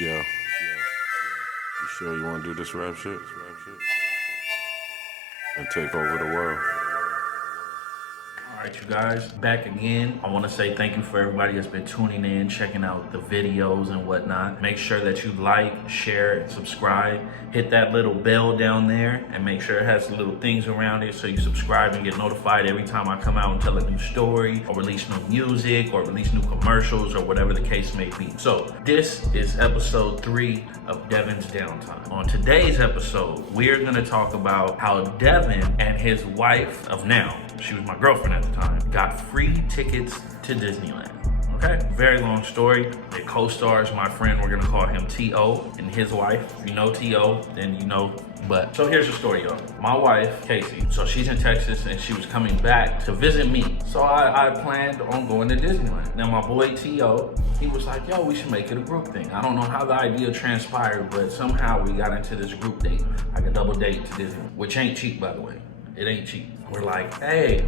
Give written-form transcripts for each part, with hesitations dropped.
Yeah. You sure you want to do this rap shit? And take over the world. All right, you guys, back again. I want to say thank you for everybody that's been tuning in, checking out the videos and whatnot. Make sure that you like, share, and subscribe. Hit that little bell down there and make sure it has little things around it so you subscribe and get notified every time I come out and tell a new story or release new music or release new commercials or whatever the case may be. So this is episode 3 of Devin's Downtime. On today's episode, we're going to talk about how Devin and his wife of now, she was my girlfriend at the time, got free tickets to Disneyland. Okay, very long story. They co-stars my friend, we're gonna call him T.O., and his wife. If you know T.O., then you know. But so here's the story, y'all. My wife, Casey, so she's in Texas and she was coming back to visit me. So I planned on going to Disneyland. Now my boy T.O., he was like, yo, we should make it a group thing. I don't know how the idea transpired, but somehow we got into this group date, like a double date to Disney, which ain't cheap, by the way. It ain't cheap. We're like, hey,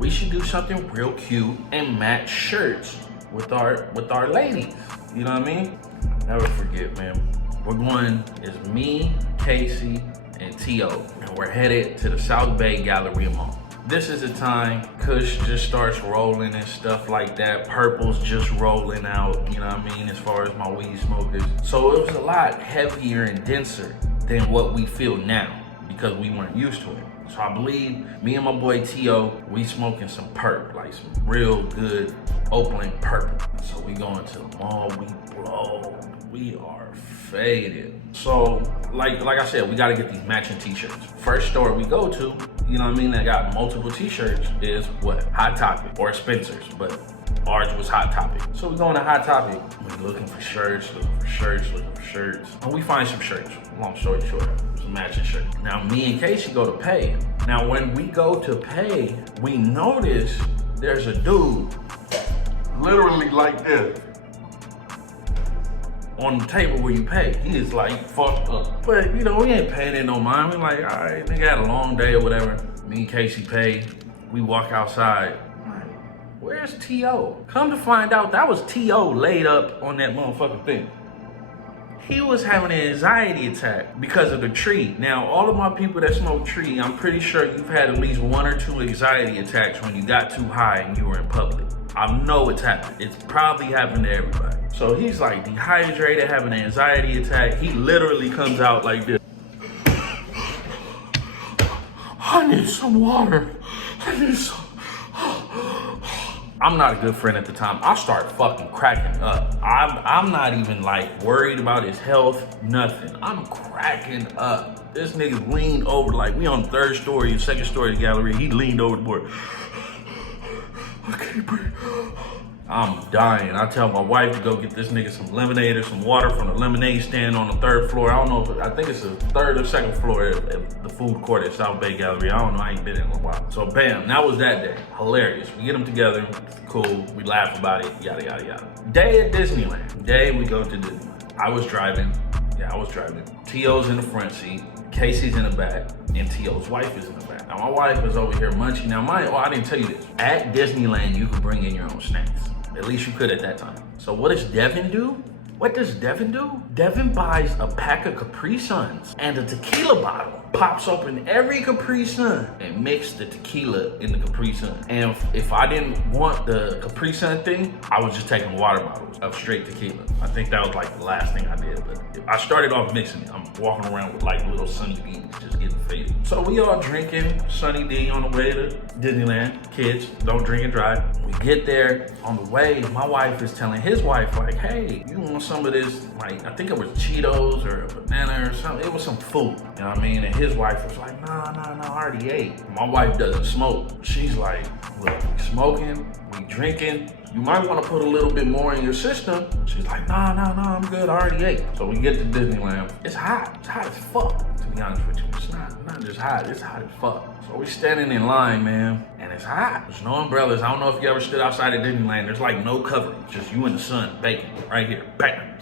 we should do something real cute and match shirts with our ladies. You know what I mean? Never forget, man. We're going, it's me, Casey, and T.O. And we're headed to the South Bay Galleria Mall. This is the time Kush just starts rolling and stuff like that. Purple's just rolling out, you know what I mean, as far as my weed smokers. So it was a lot heavier and denser than what we feel now because we weren't used to it. So I believe me and my boy T.O., we smoking some perp, like some real good Oakland perp. So we going to the mall, we blow, we are faded. So like I said, we gotta get these matching t-shirts. First store we go to, you know what I mean, that got multiple t-shirts is what? Hot Topic or Spencer's, but ours was Hot Topic. So we going to Hot Topic, we looking for shirts, and we find some shirts, long story short. Matching shirt. Now me and Casey go to pay. Now when we go to pay, we notice there's a dude literally like this on the table where you pay. He is like fucked up. But you know, we ain't paying it no mind. We like, all right, nigga had a long day or whatever. Me and Casey pay. We walk outside. Where's T.O.? Come to find out, that was T.O. laid up on that motherfucking thing. He was having an anxiety attack because of the tree. Now, all of my people that smoke tree, I'm pretty sure you've had at least 1 or 2 anxiety attacks when you got too high and you were in public. I know it's happened. It's probably happened to everybody. So he's like dehydrated, having an anxiety attack. He literally comes out like this. I need some water. I need some. I'm not a good friend at the time. I start fucking cracking up. I'm not even like worried about his health, nothing. I'm cracking up. This nigga leaned over, like we on the 3rd story, 2nd story of the gallery. He leaned over the board. I can't breathe. I'm dying. I tell my wife to go get this nigga some lemonade or some water from the lemonade stand on the 3rd floor. I don't know if I think it's the 3rd or 2nd floor at the food court at South Bay Gallery. I don't know. I ain't been in a while. So bam, that was that day. Hilarious. We get them together. Cool. We laugh about it. Yada yada yada. Day at Disneyland. Day we go to Disneyland. I was driving. Yeah, I was driving. T.O.'s in the front seat. Casey's in the back. And T.O.'s wife is in the back. Now my wife is over here munching. Now I didn't tell you this. At Disneyland, you can bring in your own snacks. At least you could at that time. So what does Devin do? What does Devin do? Devin buys a pack of Capri Suns and a tequila bottle. Pops open every Capri Sun and mix the tequila in the Capri Sun. And if I didn't want the Capri Sun thing, I was just taking water bottles of straight tequila. I think that was like the last thing I did, but I started off mixing it. I'm walking around with like little Sunny D's, just getting faded. So we all drinking Sunny D on the way to Disneyland. Kids, don't drink and drive. We get there, on the way, my wife is telling his wife like, hey, you want some of this, like, I think it was Cheetos or a banana or something. It was some food, you know what I mean? And his wife was like, nah, I already ate. My wife doesn't smoke. She's like, look, we smoking, we drinking. You might want to put a little bit more in your system. She's like, nah, I'm good, I already ate. So we get to Disneyland. It's hot as fuck, to be honest with you. It's not just hot, it's hot as fuck. So we standing in line, man, and it's hot. There's no umbrellas. I don't know if you ever stood outside of Disneyland. There's like no covering, just you in the sun, baking, right here, bam.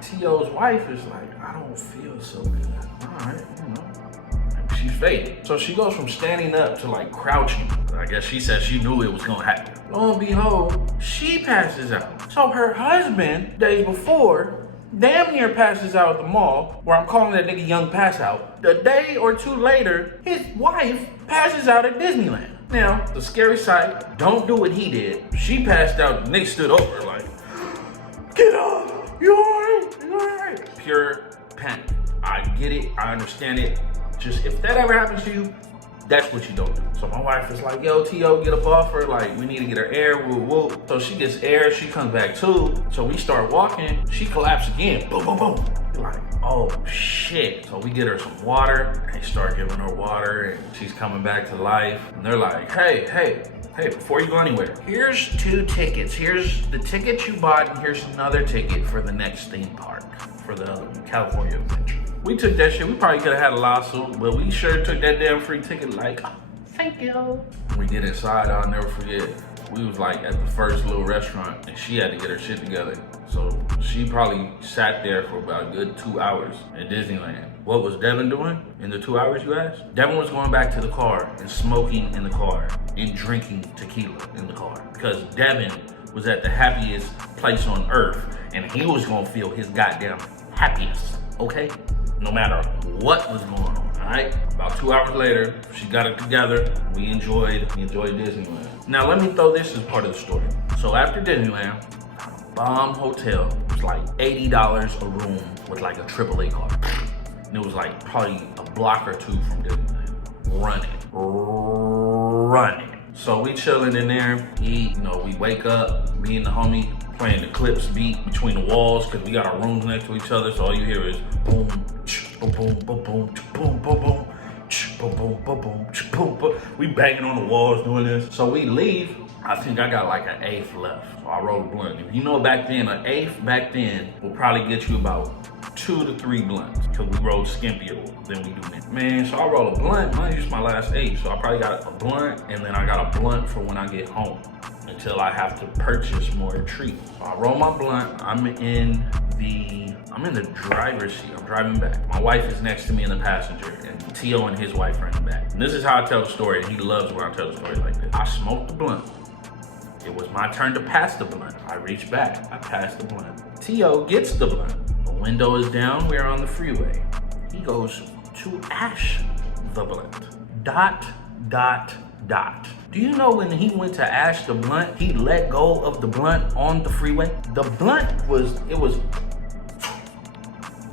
T.O.'s wife is like, I don't feel so good. All right, you know. She's faded. So she goes from standing up to like crouching. I guess she said she knew it was gonna happen. Lo and behold, she passes out. So her husband, days before, damn near passes out at the mall, where I'm calling that nigga Young Pass Out. A day or two later, his wife passes out at Disneyland. Now, the scary side, don't do what he did. She passed out, the nigga stood over like, get up, you alright, you alright? Pure panic. I get it, I understand it. Just, if that ever happens to you, that's what you don't do. So my wife is like, yo, T.O., get up off her. Like, we need to get her air, woo, woo. So she gets air, she comes back too. So we start walking, she collapsed again, boom, boom, boom. Like, oh shit. So we get her some water. They start giving her water and she's coming back to life. And they're like, hey, before you go anywhere, here's 2 tickets. Here's the ticket you bought and here's another ticket for the next theme park, for the other one, California Adventure. We took that shit. We probably could have had a lawsuit, but we sure took that damn free ticket like, oh, thank you. We get inside, I'll never forget. We was like at the first little restaurant and she had to get her shit together. So she probably sat there for about a good 2 hours at Disneyland. What was Devin doing in the 2 hours, you asked? Devin was going back to the car and smoking in the car and drinking tequila in the car. Because Devin was at the happiest place on earth and he was gonna feel his goddamn happiest, okay? No matter what was going on, all right? About 2 hours later, she got it together. We enjoyed Disneyland. Now let me throw this as part of the story. So after Disneyland, bomb hotel. It was like $80 a room with like a AAA car. And it was like probably a block or 2 from Disneyland. Running. So we chilling in there, eat, we wake up, me and the homie playing the Clips beat between the walls because we got our rooms next to each other. So all you hear is boom, boom, boom, boom, boom, boom, boom, boom, boom, boom, boom, boom, boom. We banging on the walls doing this. So we leave. I think I got like an eighth left. So I rolled a blunt. If you know back then, an eighth back then will probably get you about 2 to 3 blunts because we rolled skimpier than we do now. Man, so I roll a blunt. Mine is my last 8. So I probably got a blunt and then I got a blunt for when I get home until I have to purchase more treats. So I roll my blunt. I'm in the driver's seat. I'm driving back. My wife is next to me in the passenger, and T.O. and his wife are in the back. And this is how I tell the story, and he loves when I tell the story like this. I smoked the blunt. It was my turn to pass the blunt. I reach back. I pass the blunt. T.O. gets the blunt. The window is down. We're on the freeway. He goes to ash the blunt. ... Do you know when he went to ash the blunt, he let go of the blunt on the freeway? The blunt was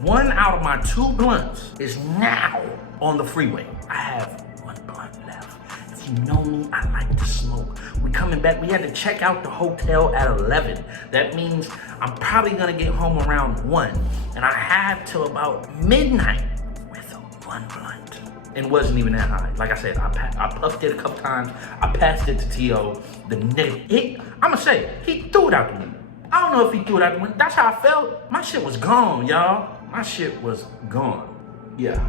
1 out of my 2 blunts is now on the freeway. I have 1 blunt left. If you know me, I like to smoke. We coming back, we had to check out the hotel at 11. That means I'm probably gonna get home around 1. And I had till about midnight with 1 blunt. And wasn't even that high. Like I said, I puffed it a couple times. I passed it to T.O. The nigga, I'ma say, he threw it out the window. I don't know if he threw it out the window. That's how I felt. My shit was gone, y'all. My shit was gone. Yeah.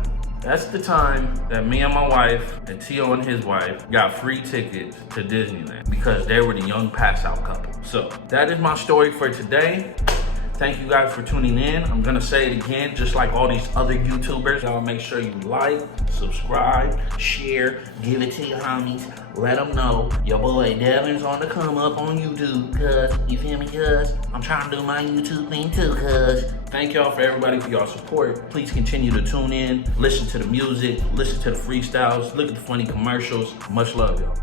That's the time that me and my wife and T.O. and his wife got free tickets to Disneyland because they were the young pass out couple. So that is my story for today. Thank you guys for tuning in. I'm gonna say it again, just like all these other YouTubers. Y'all make sure you like, subscribe, share, give it to your homies. Let them know your boy Devin's on the come up on YouTube, cuz. You feel me, cuz? I'm trying to do my YouTube thing too, cuz. Thank y'all for everybody for y'all support. Please continue to tune in, listen to the music, listen to the freestyles, look at the funny commercials. Much love, y'all.